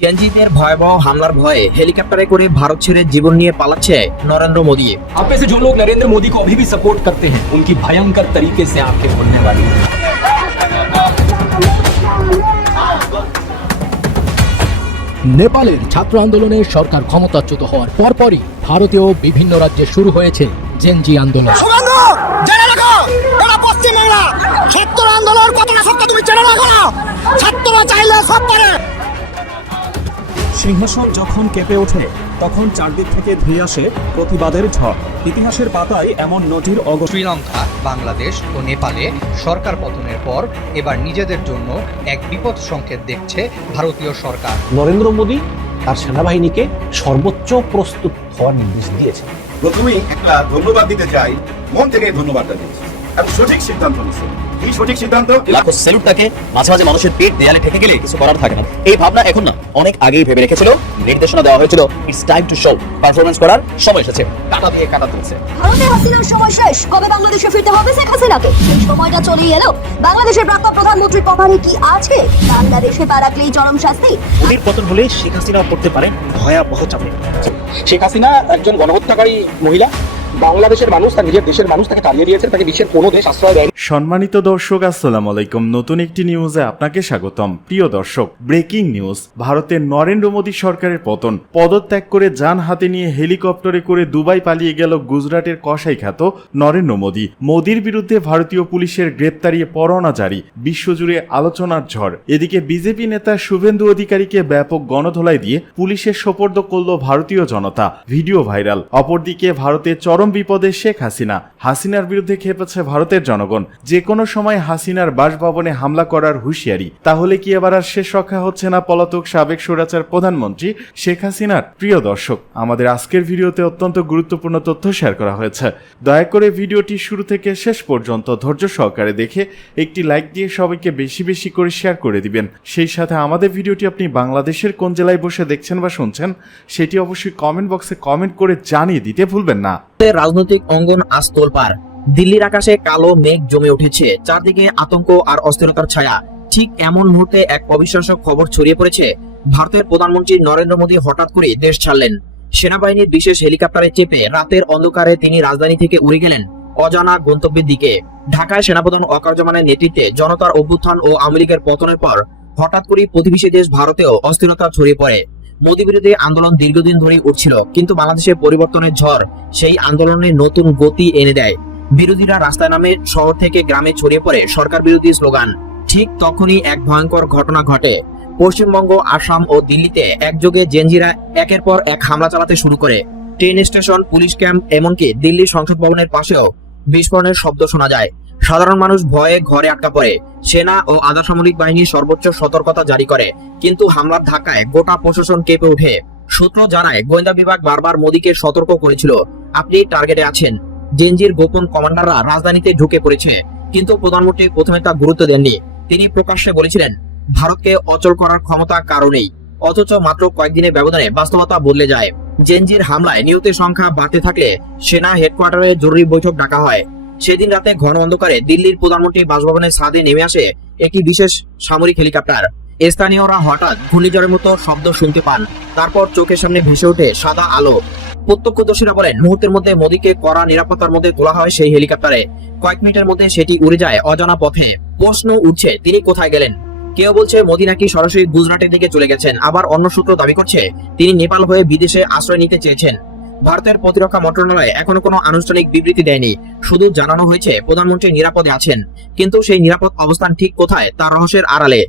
জেনজিদের ভয়াবহ হামলার ভয়ে হেলিকপ্টারে করে ভারত ছেড়ে জীবন নিয়ে পালাচ্ছে নরেন্দ্র মোদী आप में से जो लोग नरेंद्र मोदी को अभी भी सपोर्ट करते हैं उनकी भयंकर तरीके से आंखें खुलने वाली हैं। নেপালের ছাত্র আন্দোলনে সরকার ক্ষমতাচ্যুত হওয়ার পরপরই ভারতীয় বিভিন্ন রাজ্যে শুরু হয়েছে জেনজি আন্দোলন সুগন্ধ জেনে রাখো এটা পশ্চিমবাংলা ছাত্র আন্দোলন কতটা সত্য তুমি জেনে রাখো না ছাত্ররা চাইলে সব পারে সিংহাসন যখন কেঁপে ওঠে তখন চারদিক থেকে ধেয়ে আসে প্রতিবাদের ঝড়। ইতিহাসের পাতায় এমন নজির অগ শ্রীলঙ্কা বাংলাদেশ ও নেপালে সরকার পতনের পর এবার নিজেদের জন্য এক বিপদ সংকেত দেখছে ভারতীয় সরকার। নরেন্দ্র মোদী তার সেনাবাহিনীকে সর্বোচ্চ প্রস্তুত হওয়ার নির্দেশ দিয়েছে প্রথমেই একটা ধন্যবাদ দিতে চাই মন থেকে ধন্যবাদটা দিচ্ছি এবং সঠিক সিদ্ধান্ত নিচ্ছে কি সঠিক সিদ্ধান্ত। লাখো স্যালুট থাকে মাঝে মাঝে মানুষের পেট দেয়ালে ঠেকে গেলে কিছু করার থাকে না। এই ভাবনা এখন না অনেক আগেই ভেবে রেখেছিল। নির্দেশনা দেওয়া হয়েছিল it's time to show performance করার সময় এসেছে। টাকা দিয়ে কাটা তুলছে। ভারতে হাসিনার সময় শেষ। কবে বাংলাদেশে ফিরতে হবে শেখ হাসিনাকে? সেই সময়টা চলেই এলো। বাংলাদেশের প্রাক্তন প্রধানমন্ত্রীর কপালে কি আছে? বাংলাদেশে পা রাখলেই চরম শাস্তি? মোদীর পতন হলে শেখ হাসিনা পড়তে পারেন ভয়াবহ চাপে। শেখ হাসিনা একজন গণহত্যাকারী মহিলা। বাংলাদেশের মানুষ তার নিজের দেশের মানুষ তাকে তাড়িয়ে দিয়েছে, তাকে বিশ্বের কোনো দেশ আশ্রয় দেয়নি। সম্মানিত দর্শক, আসসালামু আলাইকুম। নতুন একটি নিউজে আপনাকে স্বাগতম। প্রিয় দর্শক ব্রেকিং নিউজ ভারতের নরেন্দ্র মোদী সরকারের পতন। পদত্যাগ করে যান হাতে নিয়ে হেলিকপ্টারে করে দুবাই পালিয়ে গেল গুজরাটের কসাই খ্যাত নরেন্দ্র মোদী। মোদীর বিরুদ্ধে ভারতীয় পুলিশের গ্রেপ্তারি পরোয়ানা জারি। বিশ্বজুড়ে আলোচনার ঝড়। এদিকে বিজেপি নেতা শুভেন্দু অধিকারীকে ব্যাপক গণধোলাই দিয়ে পুলিশের সোপর্দ করল ভারতীয় জনতা। Video viral. অপরদিকে ভারতের চরম বিপদে শেখ হাসিনা। হাসিনার বিরুদ্ধে খেপেছে ভারতের জনগণ। যে কোনো সময় হাসিনার বাসভবনে হামলা করার হুঁশিয়ারি। তাহলে কি এবার আর শেষ রক্ষা হচ্ছে না পলাতক সাবেক স্বরাচার প্রধানমন্ত্রী শেখ হাসিনার? প্রিয় দর্শক, আমাদের আজকের ভিডিওতে অত্যন্ত গুরুত্বপূর্ণ তথ্য শেয়ার করা হয়েছে। দয়া করে ভিডিওটি শুরু থেকে শেষ পর্যন্ত ধৈর্য সহকারে দেখে একটি লাইক দিয়ে সবাইকে বেশি বেশি করে শেয়ার করে দিবেন। সেই সাথে আমাদের ভিডিওটি আপনি বাংলাদেশের কোন জেলায় বসে দেখছেন বা শুনছেন, সেটি অবশ্যই কমেন্ট বক্সে কমেন্ট করে জানিয়ে দিতে ভুলবেন না। রাজনৈতিক অঙ্গন আজ তোলপার দিল্লির আকাশে কালো মেঘ জমে উঠেছে। চারদিকে আতঙ্ক আর অস্থিরতার ছায়া। ঠিক এমন মুহূর্তে এক অবিশ্বাস্য খবর ছড়িয়ে পড়েছে। ভারতের প্রধানমন্ত্রী নরেন্দ্র মোদী হঠাৎ করে দেশ ছাড়লেন। সেনাবাহিনীর বিশেষ হেলিকপ্টারে চেপে রাতের অন্ধকারে তিনি রাজধানী থেকে উড়ে গেলেন অজানা গন্তব্যের দিকে। ঢাকায় সেনাপ্রধান অকার্যমানের নেতৃত্বে জনতার অভ্যুত্থান ও আওয়ামী পতনের পর হঠাৎ করে প্রতিবেশী দেশ ভারতেও অস্থিরতা ছড়িয়ে পড়ে। মোদী বিরোধী আন্দোলন দীর্ঘদিন ধরেই উঠছিল, কিন্তু বাংলাদেশে পরিবর্তনের ঝড় সেই আন্দোলনে নতুন গতি এনে দেয়। বিরোধীরা রাস্তায় নামে শহর থেকে গ্রামে ছড়িয়ে পড়ে সরকার বিরোধী স্লোগান, ঠিক তখনই এক ভয়ঙ্কর ঘটনা ঘটে। পশ্চিমবঙ্গ, আসাম ও দিল্লিতে একযোগে জেনজিরা একের পর এক হামলা চালাতে শুরু করে। ট্রেন স্টেশন, পুলিশ ক্যাম্প, এমনকি দিল্লির সংসদ ভবনের পাশেও বিস্ফোরণের শব্দ শোনা যায়। সাধারণ মানুষ ভয়ে ঘরে আটকা পড়ে। সেনা ও আধা সামরিক বাহিনী সর্বোচ্চ সতর্কতা জারি করে, কিন্তু হামলার ধাক্কায় গোটা প্রশাসন কেঁপে ওঠে। সূত্র জানায়, গোয়েন্দা বিভাগ বারবার মোদীকে সতর্ক করেছিল। আপনি টার্গেটে আছেন। জেনজির গোপন কমান্ডাররা রাজধানীতে ঢুকে পড়েছে, কিন্তু প্রধানমন্ত্রী প্রথমে তা গুরুত্ব দেননি। তিনি প্রকাশ্যে বলেছিলেন, ভারতকে অচল করার ক্ষমতা কারণেই অথচ মাত্র কয়েকদিনের ব্যবধানে বাস্তবতা বদলে যায়। জেনজির হামলায় নিহতের সংখ্যা বাড়তে থাকলে সেনা হেডকোয়ার্টারে জরুরি বৈঠক ডাকা হয়। সেদিন রাতে ঘন অন্ধকারে দিল্লির প্রধানমন্ত্রী বাসভবনের ছাদে নেমে আসে একটি বিশেষ সামরিক হেলিকপ্টার। স্থানীয়রা হঠাৎ ঘূর্ণিঝড়ের মতো শব্দ শুনতে পান। তারপর চোখের সামনে ভেসে ওঠে সাদা আলো। প্রত্যক্ষদর্শীরা বলেন, মুহূর্তের মধ্যে মোদীকে কড়া নিরাপত্তার মধ্যে তোলা হয় সেই হেলিকপ্টারে। কয়েক মিনিটের মধ্যে সেটি উড়ে যায় অজানা পথে। প্রশ্ন উঠছে, তিনি কোথায় গেলেন? কেউ বলছে, মোদী নাকি সরাসরি গুজরাটের দিকে চলে গেছেন। আবার অন্য সূত্র দাবি করছে, তিনি নেপাল হয়ে বিদেশে আশ্রয় নিতে চেয়েছেন। ভারতের প্রতিরক্ষা মন্ত্রণালয় এখনও কোনো আনুষ্ঠানিক বিবৃতি দেয়নি। শুধু জানানো হয়েছে, প্রধানমন্ত্রী নিরাপদে আছেন। কিন্তু সেই নিরাপদ অবস্থান ঠিক কোথায় তার রহস্যের আড়ালে।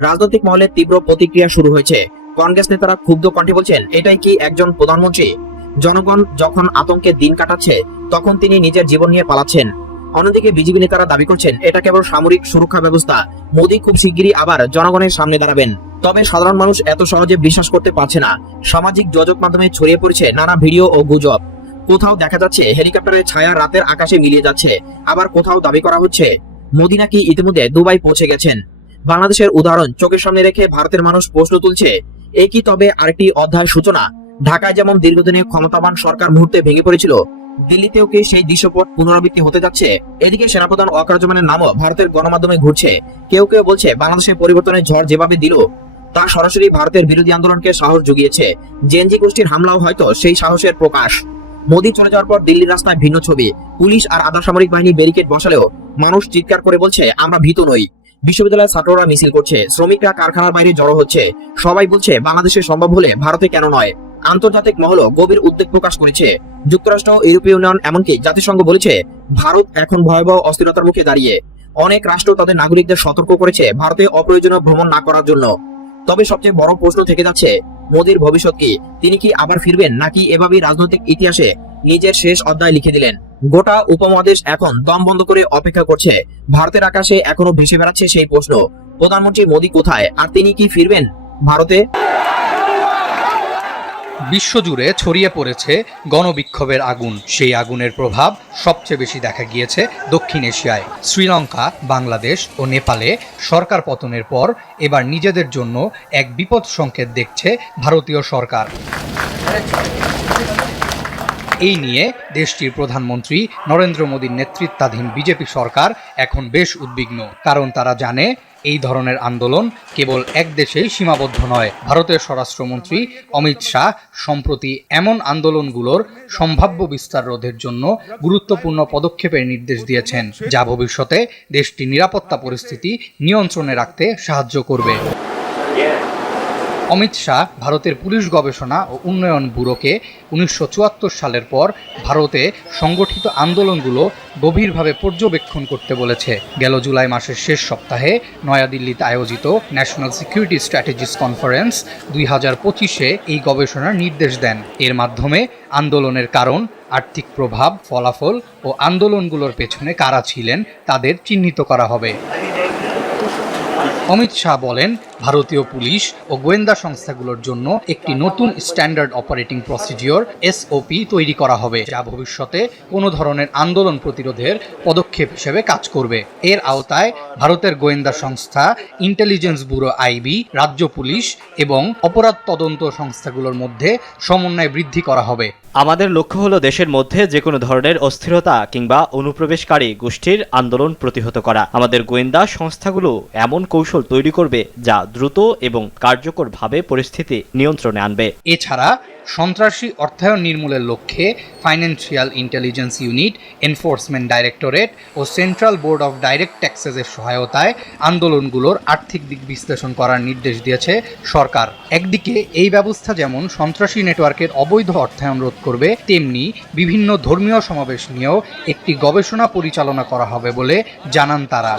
রাজনৈতিক মহলে তীব্র প্রতিক্রিয়া শুরু হয়েছে। কংগ্রেস নেতারা ক্ষুব্ধ কণ্ঠে বলছেন, এটাই কি একজন প্রধানমন্ত্রী? জনগণ যখন আতঙ্কে দিন কাটাচ্ছে, তখন তিনি নিজের জীবন নিয়ে পালাচ্ছেন। অন্যদিকে বিজেপি নেতারা দাবি করছেন, এটা কেবল সামরিক সুরক্ষা ব্যবস্থা। মোদী খুব শিগগিরই আবার জনগণের সামনে দাঁড়াবেন। তবে সাধারণ মানুষ এত সহজে বিশ্বাস করতে পারছে না। সামাজিক যোগাযোগ মাধ্যমে ছড়িয়ে পড়েছে নানা ভিডিও ও গুজব। কোথাও দেখা যাচ্ছে হেলিকপ্টারের ছায়া রাতের আকাশে মিলিয়ে যাচ্ছে। আবার কোথাও দাবি করা হচ্ছে, মোদী নাকি ইতিমধ্যে দুবাই পৌঁছে গেছেন। বাংলাদেশের উদাহরণ চোখের সামনে রেখে ভারতের মানুষ প্রশ্ন তুলছে, এ কি তবে আরেকটি অধ্যায় সূচনা ঢাকায় যেমন দীর্ঘদিনে ক্ষমতাবান সরকার মুহূর্তে ভেঙে পড়েছিল দিল্লিতেও কি সেই দৃশ্যপট পুনরাবৃত্তি হতে যাচ্ছে? এদিকে সেনাপ্রধান অকার্যমানের নামও ভারতের গণমাধ্যমে ঘুরছে। কেউ কেউ বলছে বাংলাদেশের পরিবর্তনের ঝড় যেভাবে দিল, তা সরাসরি ভারতের বিরোধী আন্দোলনকে সাহস জুগিয়েছে। জেনজি গোষ্ঠীর হামলাও হয়তো সেই সাহসের প্রকাশ। মোদী চলে যাওয়ার পর দিল্লির রাস্তায় ভিন্ন ছবি। পুলিশ আর আধা সামরিক বাহিনী ব্যারিকেড বসালেও মানুষ চিৎকার করে বলছে, আমরা ভীত নই। বিশ্ববিদ্যালয়ের ছাত্ররা মিছিল করছে। শ্রমিকরা কারখানার বাইরে জড়ো হচ্ছে। সবাই বলছে বাংলাদেশে সম্ভব হলে ভারতে কেন নয়? আন্তর্জাতিক মহলও গভীর উদ্বেগ প্রকাশ করেছে। যুক্তরাষ্ট্র, ইউরোপীয় ইউনিয়ন, এমনকি জাতিসংঘ বলেছে, ভারত এখন ভয়াবহ অস্থিরতার মুখে দাঁড়িয়ে। অনেক রাষ্ট্র তাদের নাগরিকদের সতর্ক করেছে ভারতে অপ্রয়োজনীয় ভ্রমণ না করার জন্য। তবে সবচেয়ে বড় প্রশ্ন থেকে যাচ্ছে, মোদীর ভবিষ্যৎ কি? তিনি কি আবার ফিরবেন? নাকি এভাবেই রাজনৈতিক ইতিহাসে নিজের শেষ অধ্যায় লিখে দিলেন? গোটা উপমহাদেশ এখন দম বন্ধ করে অপেক্ষা করছে। ভারতের আকাশে এখনও ভেসে বেড়াচ্ছে সেই প্রশ্ন। প্রধানমন্ত্রী মোদী কোথায়? আর তিনি কি ফিরবেন ভারতে? বিশ্বজুড়ে ছড়িয়ে পড়েছে গণবিক্ষোভের আগুন। সেই আগুনের প্রভাব সবচেয়ে বেশি দেখা গিয়েছে দক্ষিণ এশিয়ায়। শ্রীলঙ্কা, বাংলাদেশ ও নেপালে সরকার পতনের পর এবার নিজেদের জন্য এক বিপদ সংকেত দেখছে ভারতীয় সরকার। এই নিয়ে দেশটির প্রধানমন্ত্রী নরেন্দ্র মোদীর নেতৃত্বাধীন বিজেপি সরকার এখন বেশ উদ্বিগ্ন। কারণ তারা জানে, এই ধরনের আন্দোলন কেবল এক দেশেই সীমাবদ্ধ নয়। ভারতের স্বরাষ্ট্রমন্ত্রী অমিত শাহ সম্প্রতি এমন আন্দোলনগুলোর সম্ভাব্য বিস্তার রোধের জন্য গুরুত্বপূর্ণ পদক্ষেপের নির্দেশ দিয়েছেন, যা ভবিষ্যতে দেশটির নিরাপত্তা পরিস্থিতি নিয়ন্ত্রণে রাখতে সাহায্য করবে। অমিত শাহ ভারতের পুলিশ গবেষণা ও উন্নয়ন ব্যুরোকে উনিশশো চুয়াত্তর সালের পর ভারতে সংগঠিত আন্দোলনগুলো গভীরভাবে পর্যবেক্ষণ করতে বলেছে। গেল জুলাই মাসের শেষ সপ্তাহে নয়াদিল্লিতে আয়োজিত ন্যাশনাল সিকিউরিটি স্ট্র্যাটেজিস কনফারেন্স দুই হাজার পঁচিশে এই গবেষণার নির্দেশ দেন। এর মাধ্যমে আন্দোলনের কারণ, আর্থিক প্রভাব, ফলাফল ও আন্দোলনগুলোর পেছনে কারা ছিলেন তাদের চিহ্নিত করা হবে। অমিত শাহ বলেন, ভারতীয় পুলিশ ও গোয়েন্দা সংস্থাগুলোর জন্য একটি নতুন স্ট্যান্ডার্ড অপারেটিং প্রসিডিওর, এসওপি, তৈরি করা হবে, যা ভবিষ্যতে কোনো ধরনের আন্দোলন প্রতিরোধের পদক্ষেপ হিসেবে কাজ করবে। এর আওতায় ভারতের গোয়েন্দা সংস্থা ইন্টেলিজেন্স ব্যুরো আইবি, রাজ্য পুলিশ এবং অপরাধ তদন্ত সংস্থাগুলোর মধ্যে সমন্বয় বৃদ্ধি করা হবে। আমাদের লক্ষ্য হলো দেশের মধ্যে যে কোনো ধরনের অস্থিরতা কিংবা অনুপ্রবেশকারী গোষ্ঠীর আন্দোলন প্রতিহত করা। আমাদের গোয়েন্দা সংস্থাগুলো এমন কৌশল তৈরি করবে যা দ্রুত এবং কার্যকরভাবে পরিস্থিতি নিয়ন্ত্রণে আনবে। এছাড়া সন্ত্রাসী অর্থায়ন নির্মূলের লক্ষ্যে financial intelligence unit enforcement directorate O central board of direct ট্যাক্সেসের সহায়তায় আন্দোলনগুলোর আর্থিক দিক বিশ্লেষণ করার নির্দেশ দিয়েছে সরকার। একদিকে এই ব্যবস্থা যেমন সন্ত্রাসী নেটওয়ার্কের অবৈধ অর্থায়ন রোধ করবে, তেমনি বিভিন্ন ধর্মীয় সমাবেশ নিয়েও একটি গবেষণা পরিচালনা করা হবে বলে জানান তারা।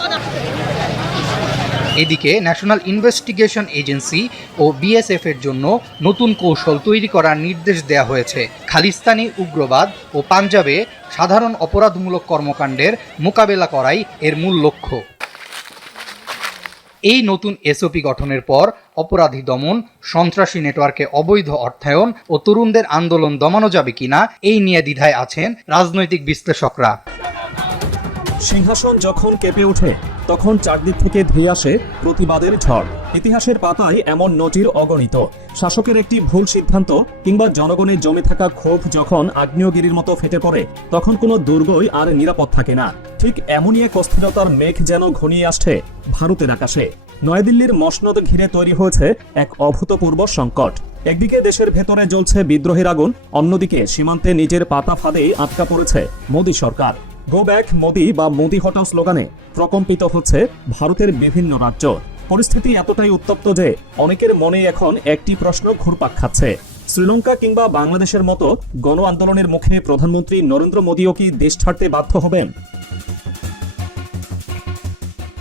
এদিকে ন্যাশনাল ইনভেস্টিগেশন এজেন্সি ও বিএসএফ এর জন্য নতুন কৌশল তৈরি করার নির্দেশ দেওয়া হয়েছে। খালিস্তানি উগ্রবাদ ও পাঞ্জাবে সাধারণ অপরাধমূলক কর্মকাণ্ডের মোকাবেলা করাই এর মূল লক্ষ্য। এই নতুন এসওপি গঠনের পর অপরাধী দমন, সন্ত্রাসী নেটওয়ার্কে অবৈধ অর্থায়ন ও তরুণদের আন্দোলন দমানো যাবে কিনা, এই নিয়ে দ্বিধায় আছেন রাজনৈতিক বিশ্লেষকরা। সিংহাসন যখন কেঁপে ওঠে, তখন চারদিক থেকে ধেয়ে আসে প্রতিবাদের ঝড়। ইতিহাসের পাতায় এমন নজির অগণিত। শাসকের একটি ভুল সিদ্ধান্ত কিংবা জনগণের জমে থাকা ক্ষোভ যখন আগ্নেয়গিরির মতো ফেটে পড়ে, তখন কোনো দুর্গই আর নিরাপদ থাকে না। ঠিক এমনই এক অস্থিরতার মেঘ যেন ঘনিয়ে আসছে ভারতের আকাশে। নয়াদিল্লির মসনদ ঘিরে তৈরি হয়েছে এক অভূতপূর্ব সংকট। একদিকে দেশের ভেতরে জ্বলছে বিদ্রোহের আগুন, অন্যদিকে সীমান্তে নিজের পাতা ফাঁদেই আটকা পড়েছে মোদী সরকার। গো ব্যাক মোদি বা মোদি হটাও স্লোগানে প্রকম্পিত হচ্ছে ভারতের বিভিন্ন রাজ্য। পরিস্থিতি এতটাই উত্তপ্ত যে অনেকের মনে এখন একটি প্রশ্ন ঘুরপাক খাচ্ছে। শ্রীলঙ্কা কিংবা বাংলাদেশের মতো গণ আন্দোলনের মুখে প্রধানমন্ত্রী নরেন্দ্র মোদীও কি দেশ ছাড়তে বাধ্য হবেন?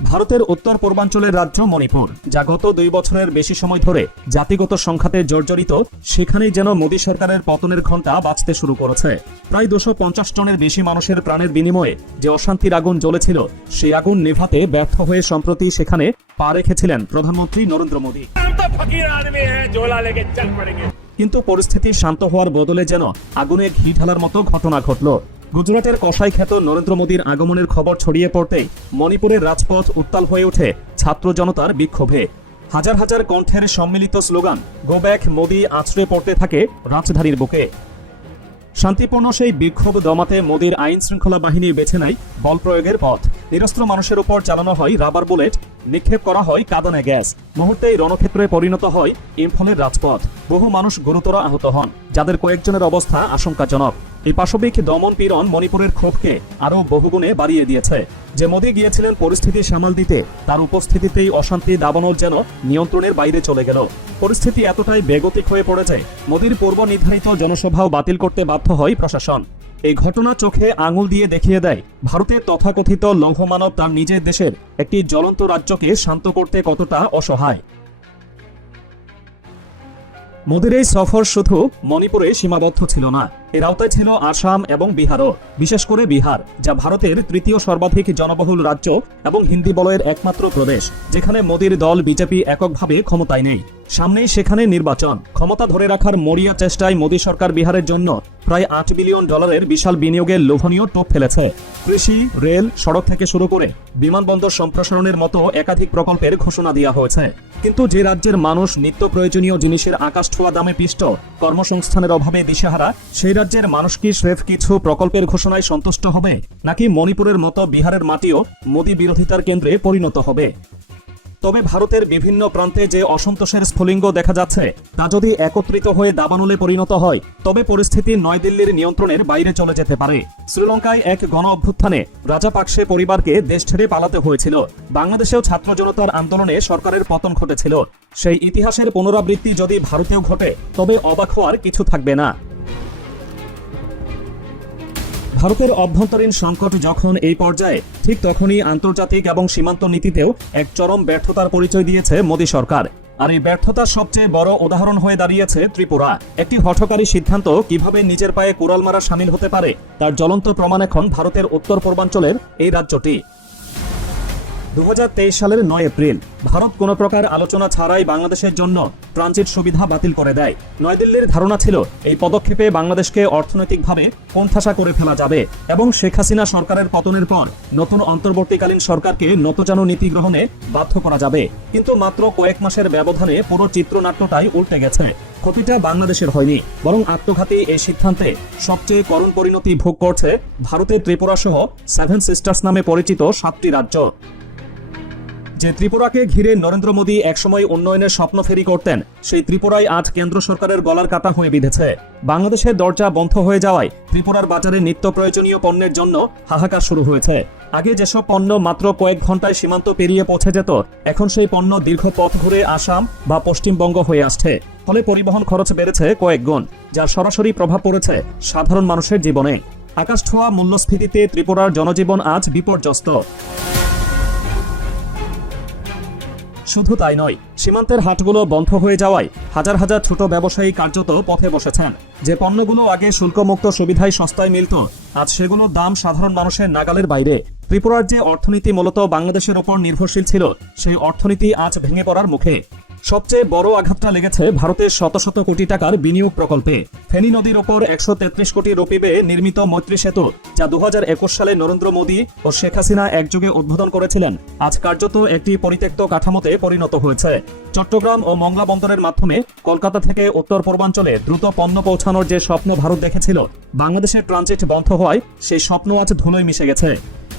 ভারতের উত্তর পূর্বাঞ্চলের রাজ্য মণিপুর যা গত দুই বছরের বেশি সময় ধরে জাতিগত সংঘাতে জর্জরিত সেখানেই যেন মোদী সরকারের পতনের ঘণ্টা বাঁচতে শুরু করেছে। প্রায় দুশো পঞ্চাশ টনের বেশি মানুষের প্রাণের বিনিময়ে যে অশান্তির আগুন জ্বলেছিল সেই আগুন নেভাতে ব্যর্থ হয়ে সম্প্রতি সেখানে পা রেখেছিলেন প্রধানমন্ত্রী নরেন্দ্র মোদী। কিন্তু পরিস্থিতি শান্ত হওয়ার বদলে যেন আগুনে ঘি ঢালার মতো ঘটনা ঘটল। গুজরাটের কসাই খ্যাত নরেন্দ্র মোদীর আগমনের খবর ছড়িয়ে পড়তেই মণিপুরের রাজপথ উত্তাল হয়ে ওঠে ছাত্র জনতার বিক্ষোভে। হাজার হাজার কণ্ঠের সম্মিলিত স্লোগান গো ব্যাক মোদী আছড়ে পড়তে থাকে রাজধানীর বুকে। শান্তিপূর্ণ সেই বিক্ষোভ দমাতে মোদীর আইন শৃঙ্খলা বাহিনী বেছে নেয় বল প্রয়োগের পথ। নিরস্ত্র মানুষের উপর চালানো হয় রাবার বুলেট, নিক্ষেপ করা হয় কাঁদানে গ্যাস। মুহূর্তেই রণক্ষেত্রে পরিণত হয় ইম্ফলের রাজপথ। বহু মানুষ গুরুতর আহত হন, যাদের কয়েকজনের অবস্থা আশঙ্কাজনক। এই পাশবিক দমন পীড়ন মণিপুরের ক্ষোভকে আরও বহুগুণে বাড়িয়ে দিয়েছে। যে মোদী গিয়েছিলেন পরিস্থিতি সামাল দিতে, তার উপস্থিতিতেই অশান্তি দাবানোর যেন নিয়ন্ত্রণের বাইরে চলে গেল। পরিস্থিতি এতটাই বেগতিক হয়ে পড়েছে, মোদীর পূর্ব নির্ধারিত জনসভাও বাতিল করতে বাধ্য হয় প্রশাসন। এই ঘটনা চোখে আঙুল দিয়ে দেখিয়ে দেয় ভারতের তথাকথিত লৌহমানব তার নিজের দেশের একটি জ্বলন্ত রাজ্যকে শান্ত করতে কতটা অসহায়। মোদীর এই সফর শুধু মণিপুরে সীমাবদ্ধ ছিল না এর আওতায় ছিল আসাম এবং বিহারও, বিশেষ করে বিহার, যা ভারতের তৃতীয় সর্বাধিক জনবহুল রাজ্য এবং হিন্দি বলয়ের একমাত্র প্রদেশ, যেখানে মোদীর দল বিজেপি এককভাবে ক্ষমতায় নেই। সামনেই সেখানে নির্বাচন, ক্ষমতা ধরে রাখার মরিয়া চেষ্টায় মোদী সরকার বিহারের জন্য প্রায় আট বিলিয়ন ডলারের বিশাল বিনিয়োগের লোভনীয় টোপ ফেলেছে। কৃষি, রেল, সড়ক থেকে শুরু করে বিমানবন্দর সম্প্রসারণের মতো একাধিক প্রকল্পের ঘোষণা দেওয়া হয়েছে। কিন্তু যে রাজ্যের মানুষ নিত্য প্রয়োজনীয় জিনিসের আকাশ ছোঁয়া দামে পিষ্ট কর্মসংস্থানের অভাবে দিশেহারা, সেই রাজ্যের মানুষ কি স্রেফ কিছু প্রকল্পের ঘোষণায় সন্তুষ্ট হবে? নাকি মণিপুরের মতো বিহারের মাটিও মোদী বিরোধিতার কেন্দ্রে পরিণত হবে? তবে ভারতের বিভিন্ন প্রান্তে যে অসন্তোষের স্ফুলিঙ্গ দেখা যাচ্ছে, তা যদি একত্রিত হয়ে দাবানলে পরিণত হয়, তবে পরিস্থিতি নয়াদিল্লির নিয়ন্ত্রণের বাইরে চলে যেতে পারে। শ্রীলঙ্কায় এক গণ অভ্যুত্থানে রাজাপাকসে পরিবারকে দেশ ছেড়ে পালাতে হয়েছিল। বাংলাদেশেও ছাত্র জনতার আন্দোলনে সরকারের পতন ঘটেছিল। সেই ইতিহাসের পুনরাবৃত্তি যদি ভারতেও ঘটে, তবে অবাক হওয়ার কিছু থাকবে না। ভারতের অভ্যন্তরীণ সংকট যখন এই পর্যায়ে, ঠিক তখনই আন্তর্জাতিক এবং সীমান্ত নীতিতেও এক চরম ব্যর্থতার পরিচয় দিয়েছে মোদী সরকার। আর এই ব্যর্থতার সবচেয়ে বড় উদাহরণ হয়ে দাঁড়িয়েছে ত্রিপুরা। একটি হঠকারী সিদ্ধান্ত কীভাবে নিজের পায়ে কুড়াল মারা সামিল হতে পারে, তার জ্বলন্ত প্রমাণ এখন ভারতের উত্তর পূর্বাঞ্চলের এই রাজ্যটি। দু হাজার তেইশ সালের নয় এপ্রিল, ভারত কোনো প্রকার আলোচনা ছাড়াই বাংলাদেশের জন্য ট্রানজিট সুবিধা বাতিল করে দেয়। নয়াদিল্লির ধারণা ছিল, এই পদক্ষেপে বাংলাদেশকে অর্থনৈতিকভাবে কোণঠাসা করে ফেলা যাবে এবং শেখ হাসিনা সরকারের পতনের পর নতুন অন্তর্বর্তীকালীন সরকারকে নতজানু নীতি গ্রহণে বাধ্য করা যাবে। কিন্তু মাত্র কয়েক মাসের ব্যবধানে পুরো চিত্রনাট্যটাই উল্টে গেছে। ক্ষতিটা বাংলাদেশের হয়নি, বরং আত্মঘাতী এই সিদ্ধান্তে সবচেয়ে করুণ পরিণতি ভোগ করছে ভারতের ত্রিপুরা সহ সেভেন সিস্টার্স নামে পরিচিত সাতটি রাজ্য। যে ত্রিপুরাকে ঘিরে নরেন্দ্র মোদী একসময় উন্নয়নের স্বপ্ন ফেরি করতেন, সেই ত্রিপুরায় আজ কেন্দ্র সরকারের গলার কাটা হয়ে বিঁধেছে। বাংলাদেশের দরজা বন্ধ হয়ে যাওয়ায় ত্রিপুরার বাজারে নিত্য প্রয়োজনীয় পণ্যের জন্য হাহাকার শুরু হয়েছে। আগে যেসব পণ্য মাত্র কয়েক ঘন্টায় সীমান্ত পেরিয়ে পৌঁছে যেত, এখন সেই পণ্য দীর্ঘ পথ ঘুরে আসাম বা পশ্চিমবঙ্গ হয়ে আসছে। ফলে পরিবহন খরচ বেড়েছে কয়েক গুণ, যার সরাসরি প্রভাব পড়েছে সাধারণ মানুষের জীবনে। আকাশ ছোঁয়া মূল্যস্ফীতিতে ত্রিপুরার জনজীবন আজ বিপর্যস্ত। শুধু তাই নয়, সীমান্তের হাটগুলো বন্ধ হয়ে যাওয়ায় হাজার হাজার ছোট ব্যবসায়ী কার্যত পথে বসেছেন। যে পণ্যগুলো আগে শুল্কমুক্ত সুবিধায় সস্তায় মিলত, আজ সেগুলোর দাম সাধারণ মানুষের নাগালের বাইরে। ত্রিপুরার যে অর্থনীতি মূলত বাংলাদেশের ওপর নির্ভরশীল ছিল, সেই অর্থনীতি আজ ভেঙে পড়ার মুখে। সবচেয়ে বড় আঘাতটা লেগেছে ভারতের শত শত কোটি টাকার বিনিয়োগ প্রকল্পে। ফেনী নদীর ওপর একশো তেত্রিশ কোটি রুপিবে নির্মিত মৈত্রী সেতু, যা দু হাজার একুশ সালে নরেন্দ্র মোদী ও শেখ হাসিনা একযোগে উদ্বোধন করেছিলেন। আজ কার্যত একটি পরিত্যক্ত কাঠামোতে পরিণত হয়েছে। চট্টগ্রাম ও মংলা বন্দরের মাধ্যমে কলকাতা থেকে উত্তর পূর্বাঞ্চলে দ্রুত পণ্য পৌঁছানোর যে স্বপ্ন ভারত দেখেছিল, বাংলাদেশের ট্রানজিট বন্ধ হওয়ায় সেই স্বপ্ন আজ ধুলোয় মিশে গেছে।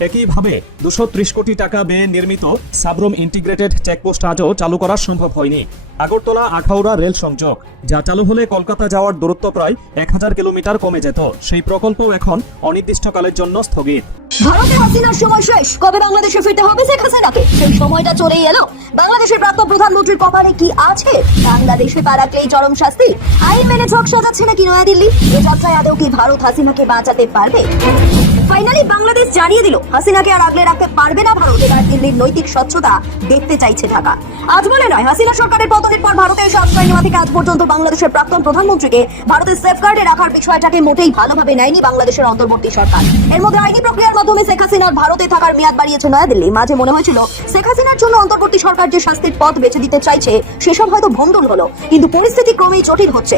একইভাবে দুশো কোটি টাকা ব্যয়ে নির্মিত সাবরুম ইন্টিগ্রেটেড চেকপোস্ট আজও চালু করা সম্ভব হয়নি। আগরতলা আখাউড়া রেল সংযোগ, যা চালু হলে কলকাতা যাওয়ার দূরত্ব প্রায় এক হাজার কিলোমিটার কমে যেত। সেই প্রকল্প এখন অনির্দিষ্টকালের জন্য স্থগিত। ভারতে হাসিনার সময় শেষ। কবে বাংলাদেশে ফিরতে হবে শেখ হাসিনাকে? সেই সময়টা চলেই এলো। বাংলাদেশের প্রাক্তন প্রধানমন্ত্রীর কপালে কি আছে? বাংলাদেশে পা রাখলেই চরম শাস্তি। আইন মেনে ঝক সাজাচ্ছে নাকি নয়াদিল্লি? এ যাত্রায় আদৌ কি ভারত হাসিনাকে বাঁচাতে পারবে? ফাইনালি বাংলাদেশ জানিয়ে দিল হাসিনাকে আর আগলে রাখতে পারবে না ভারত। এবার দিল্লির নৈতিক স্বচ্ছতা দেখতে চাইছে ঢাকা। আজ বলে নয়, হাসিনা সরকারের পতনের পর ভারতে এসে আশ্রয় থেকে আজ পর্যন্ত বাংলাদেশের প্রাক্তন প্রধানমন্ত্রীকে ভারতের সেফগার্ডে রাখার বিষয়টাকে মোটেই ভালোভাবে নেয়নি বাংলাদেশের অন্তর্বর্তী সরকার। এর মধ্যে আইনি প্রক্রিয়ার মাধ্যমে শেখ হাসিনার ভারতে থাকার মেয়াদ বাড়িয়েছে নয়াদিল্লি। মাঝে মনে হয়েছিল, শেখ হাসিনার জন্য অন্তর্বর্তী সরকার যে শাস্তির পথ বেছে দিতে চাইছে, সেসব হয়তো ভণ্ডুল হলো, কিন্তু পরিস্থিতি ক্রমেই জটিল হচ্ছে।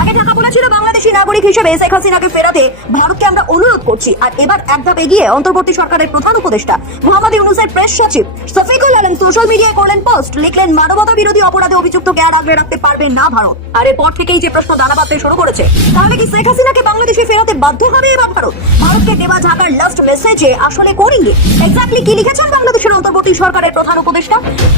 আগে ঢাকা বলেছিল, বাংলাদেশি নাগরিক হিসেবে শেখ হাসিনাকে ফেরাতে ভারতকে আমরা অনুরোধ করছি, আর এবার এক ধাপ এগিয়ে অন্তর্বর্তী সরকারের প্রধান উপদেষ্টা। মোহাম্মদ ইউনুসের প্রেস সচিব শফিকুল আলম সোশ্যাল মিডিয়ায় করলেন পোস্ট, লিখলেন, মানবতা বিরোধী অপরাধে অভিযুক্তকে আর আগলে রাখতে পারবে না ভারত। আর এরপর থেকেই যে প্রশ্ন দানা বাঁধতে শুরু করেছে, তাহলে কি শেখ হাসিনাকে বাংলাদেশে ফেরাতে বাধ্য হবে এবার ভারত? ভারতকে দেওয়া ঢাকার লাস্ট মেসেজে আসলে কোন ইঙ্গিত এক্স্যাক্টলি কি লিখেছেন বাংলাদেশের অন্তর্বর্তী সরকারের প্রধান উপদেষ্টা?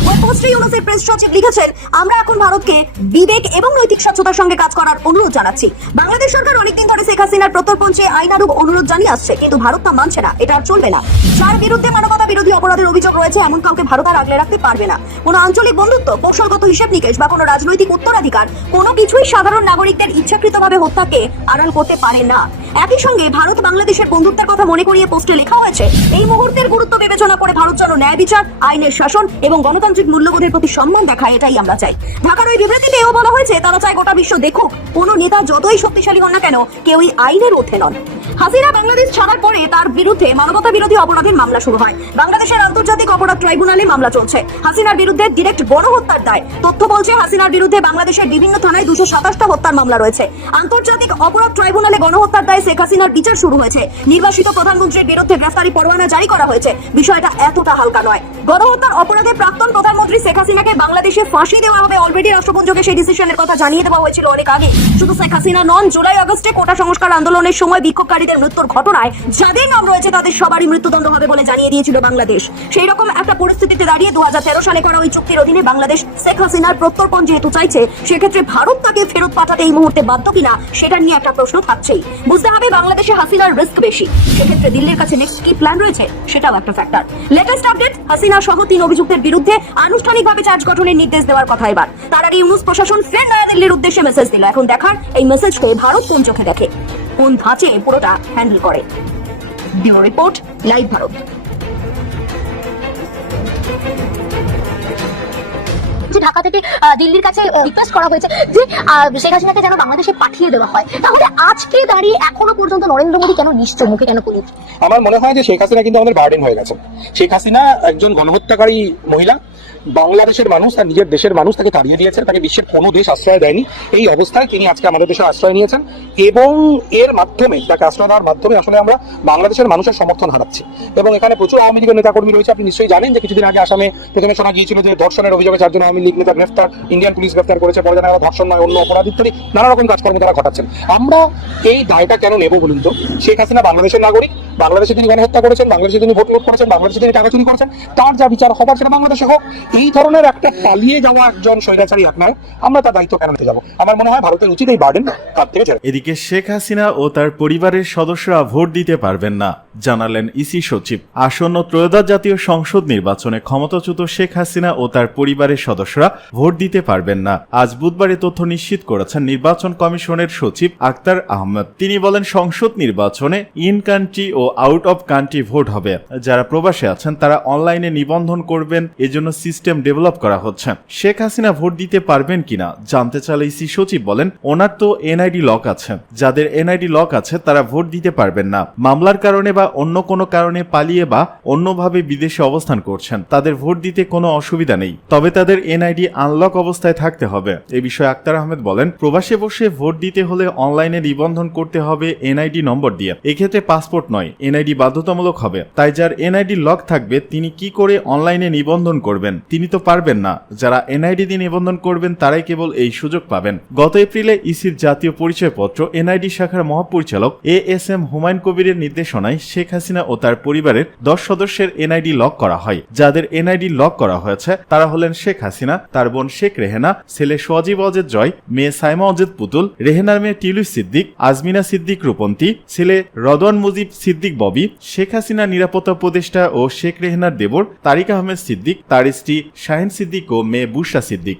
ওই পোস্টে ইউনুসের প্রেস সচিব লিখেছেন, আমরা এখন ভারতকে বিবেক এবং নৈতিক স্বচ্ছতার সঙ্গে কাজ করার অনুরোধ জানাচ্ছি। বাংলাদেশ সরকার অনেকদিন ধরে শেখ হাসিনার প্রত্যর্পণে আইনানুগ অনুরোধ জানিয়ে আসছে, কিন্তু ভারত তা মানছে না। এটা আর চলবে না। যার বিরুদ্ধে মানবতা বিরোধী অপরাধের অভিযোগ রয়েছে, এমন কাউকে ভারত আর আগলে রাখতে পারবে না। কোনো আঞ্চলিক বন্ধুত্ব, কৌশলগত হিসেব নিকেশ বা কোনো রাজনৈতিক উত্তরাধিকার, কোনো কিছুই সাধারণ নাগরিকদের ইচ্ছাকৃতভাবে হত্যাকে আড়াল করতে পারে না। একই সঙ্গে ভারত বাংলাদেশের বন্ধুত্বের কথা মনে করিয়ে পোস্টে লেখা হয়েছে এই মুহূর্তের গুরুত্ব বিবেচনা করে ভারত যেন ন্যায় বিচার, আইনের শাসন এবং গণতান্ত্রিক মূল্যবোধের প্রতি সম্মান দেখায়, এটাই আমরা চাই। ঢাকার ওই বিবৃতিতে এও বলা হয়েছে, তারা চায় গোটা বিশ্ব দেখুক, কোনো নেতা যতই শক্তিশালী হন না কেন, কেউই আইনের ঊর্ধ্বে নন। হাসিনা বাংলাদেশ ছাড়ার পরে তার বিরুদ্ধে মানবতা বিরোধী অপরাধের মামলা শুরু হয়। বাংলাদেশের আন্তর্জাতিক অপরাধ ট্রাইব্যুনালে মামলা চলছে। হাসিনার বিরুদ্ধে ডিরেক্ট গণহত্যার দায়। তথ্য বলছে, হাসিনার বিরুদ্ধে বাংলাদেশের বিভিন্ন থানায় দুশো সাতাশটা হত্যার মামলা রয়েছে। আন্তর্জাতিক অপরাধ ট্রাইব্যুনালে গণহত্যার দায় শেখ হাসিনার বিচার শুরু হয়েছে। নির্বাসিত প্রধানমন্ত্রীর বিরুদ্ধে গ্রেফতারি পরোয়ানা জারি করা হয়েছে। বিষয়টা এতটা হালকা নয়। গণহত্যার অপরাধে প্রাক্তন প্রধানমন্ত্রী শেখ হাসিনাকে বাংলাদেশে ফাঁসি দেওয়া হবে অলরেডি রাষ্ট্রপুঞ্জকে। সেই ডিসিশনের কথা জানিয়ে দেওয়া হয়েছিল অনেক আগে। শুধু শেখ হাসিনা নন জুলাই আগস্টে কোটা সংস্কার আন্দোলনের সময় বিক্ষোভকারীদের মৃত্যুর ঘটনায় যাদের নাম রয়েছে তাদের সবারই মৃত্যুদণ্ড হবে বলে জানিয়ে দিয়েছিল বাংলাদেশ। সেই রকম একটা পরিস্থিতিতে দাঁড়িয়ে দু হাজার তেরো সালে করা ওই চুক্তির অধীনে বাংলাদেশ শেখ হাসিনার প্রত্যর্পণ যেহেতু চাইছে, সেক্ষেত্রে ভারত তাকে ফেরত পাঠাতে এই মুহূর্তে বাধ্য কিনা, সেটা নিয়ে একটা প্রশ্ন থাকছেই। বুঝতে হবে বাংলাদেশে হাসিনার রিস্ক বেশি। সেক্ষেত্রে দিল্লির কাছে নেক্সট কি প্ল্যান রয়েছে, সেটাও একটা ফ্যাক্টর লেটেস্ট আপডেট হাসিনা সহ তিন অভিযুক্তের বিরুদ্ধে আনুষ্ঠানিকভাবে চার্জ গঠনের নির্দেশ দেওয়ার কথা এবার। তার আগে ইউনুস প্রশাসন ফের নয়াদিল্লির উদ্দেশ্যে মেসেজ দিল। এখন দেখার এই মেসেজকে ভারত কোন চোখে দেখে? কোন ধাঁচে পুরোটা হ্যান্ডেল করে? ব্যুরো রিপোর্ট লাইভ ভারত। যে ঢাকা থেকে দিল্লির কাছে রিকোয়েস্ট করা হয়েছে যে শেখ হাসিনাকে যেন বাংলাদেশে পাঠিয়ে দেওয়া হয়। তাহলে আজকে দাঁড়িয়ে এখনও পর্যন্ত নরেন্দ্র মোদী কেন নিশ্চয় মুখে কেন পুলিশ আমার মনে হয় যে শেখ হাসিনা কিন্তু আমাদের বার্ডেন হয়ে গেছে। শেখ হাসিনা একজন গণহত্যাকারী মহিলা। বাংলাদেশের মানুষ, তার নিজের দেশের মানুষ তাকে তাড়িয়ে দিয়েছে তাকে বিশ্বের কোনো দেশ আশ্রয় দেয়নি। এই অবস্থায় তিনি আজকে আমাদের দেশে আশ্রয় নিয়েছেন এবং এর মাধ্যমে তাকে আশ্রয় দেওয়ার মাধ্যমে আসলে আমরা বাংলাদেশের মানুষের সমর্থন হারাচ্ছি। এবং এখানে প্রচুর আওয়ামী লীগের নেতাকর্মী রয়েছে, আপনি নিশ্চয়ই জানেন যে কিছুদিন আগে আসামে প্রথমে শোনা গিয়েছিল যে ধর্ষণের অভিযোগে চারজন আওয়ামী লীগ নেতা গ্রেফতার ইন্ডিয়ান পুলিশ গ্রেফতার করেছে, পরে জানা ধর্ষণ নয়, অন্য অপরাধ ইত্যাদি নানা রকম কাজকর্ম তারা ঘটাচ্ছেন। আমরা এই দায়টা কেন নেব বলুন তো? শেখ হাসিনা বাংলাদেশের নাগরিক, বাংলাদেশে তিনি গণহত্যা করেছেন, বাংলাদেশে তিনি ভোট লুট করেছেন, বাংলাদেশে তিনি টাকা চুরি করেছেন, তার যা বিচার হবার সেটা বাংলাদেশে হোক, এই ধরনের একটা পালিয়ে যাওয়া একজন স্বৈরাচারী একনায়ক আমরা তার দায়িত্ব কেন নিতে যাব? আমার মনে হয় ভারতের উচিত এই বার্ডেন তার থেকে ছেড়ে এদিকে শেখ হাসিনা ও তার পরিবারের সদস্যরা ভোট দিতে পারবেন না, জানালেন ইসি সচিব। আসন্ন ত্রয়োদশ জাতীয় সংসদ নির্বাচনে ক্ষমতাচ্যুত শেখ হাসিনা ও তার পরিবারের সদস্যরা ভোট দিতে পারবেন না। আজ বুধবার তথ্য নিশ্চিত করেছেন নির্বাচন কমিশনের সচিব আক্তার আহমেদ। তিনি বলেন, সংসদ নির্বাচনে ইন কান্ট্রি ও আউট অফ কান্ট্রি ভোট হবে। যারা প্রবাসে আছেন, তারা অনলাইনে নিবন্ধন করবেন। এজন্য সিস্টেম ডেভেলপ করা হচ্ছে। শেখ হাসিনা ভোট দিতে পারবেন কিনা, জানতে চাইলে ইসি সচিব বলেন, ওনার তো এনআইডি লক আছে। যাদের এনআইডি লক আছে, তারা ভোট দিতে পারবেন না। মামলার কারণে বা অন্য কোনো কারণে পালিয়ে বা অন্যভাবে বিদেশে অবস্থান করছেন, তাদের ভোট দিতে কোনো অসুবিধা নেই। তবে তাদের এনআইডি আনলক অবস্থায় থাকতে হবে। এ বিষয়ে আক্তার আহমেদ বলেন, প্রবাসে বসে ভোট দিতে হলে অনলাইনে নিবন্ধন করতে হবে এনআইডি নম্বর দিয়ে। এক্ষেত্রে পাসপোর্ট নয়, এনআইডি বাধ্যতামূলক হবে। তাই যার এনআইডি লক থাকবে, তিনি কি করে অনলাইনে নিবন্ধন করবেন? তিনি তো পারবেন না। যারা এনআইডি দিয়ে নিবন্ধন করবেন, তারাই কেবল এই সুযোগ পাবেন। গত এপ্রিলে ইসির জাতীয় পরিচয়পত্র, এনআইডি শাখার মহাপরিচালক এ এস এম হুমায়ুন কবিরের নির্দেশনায় শেখ হাসিনা ও তার পরিবারের দশ সদস্যের এনআইডি লক করা হয়। যাদের এনআইডি লক করা হয়েছে, তারা হলেন শেখ হাসিনা তার বোন শেখ রেহেনা, ছেলে সোয়াজিব অজেদ জয়, মেয়ে সাইমা অজেদ পুতুল, রেহেনার মেয়ে টিলু সিদ্দিক, আজমিনা সিদ্দিক রূপন্তী, ছেলে রদন মুজিব সিদ্দিক ববি, শেখ হাসিনা নিরাপত্তা উপদেষ্টা ও শেখ রেহেনার দেবর, তারিক আহমেদ সিদ্দিক, তার স্ত্রী শাহিন সিদ্দিক ও মেয়ে বুশরা সিদ্দিক।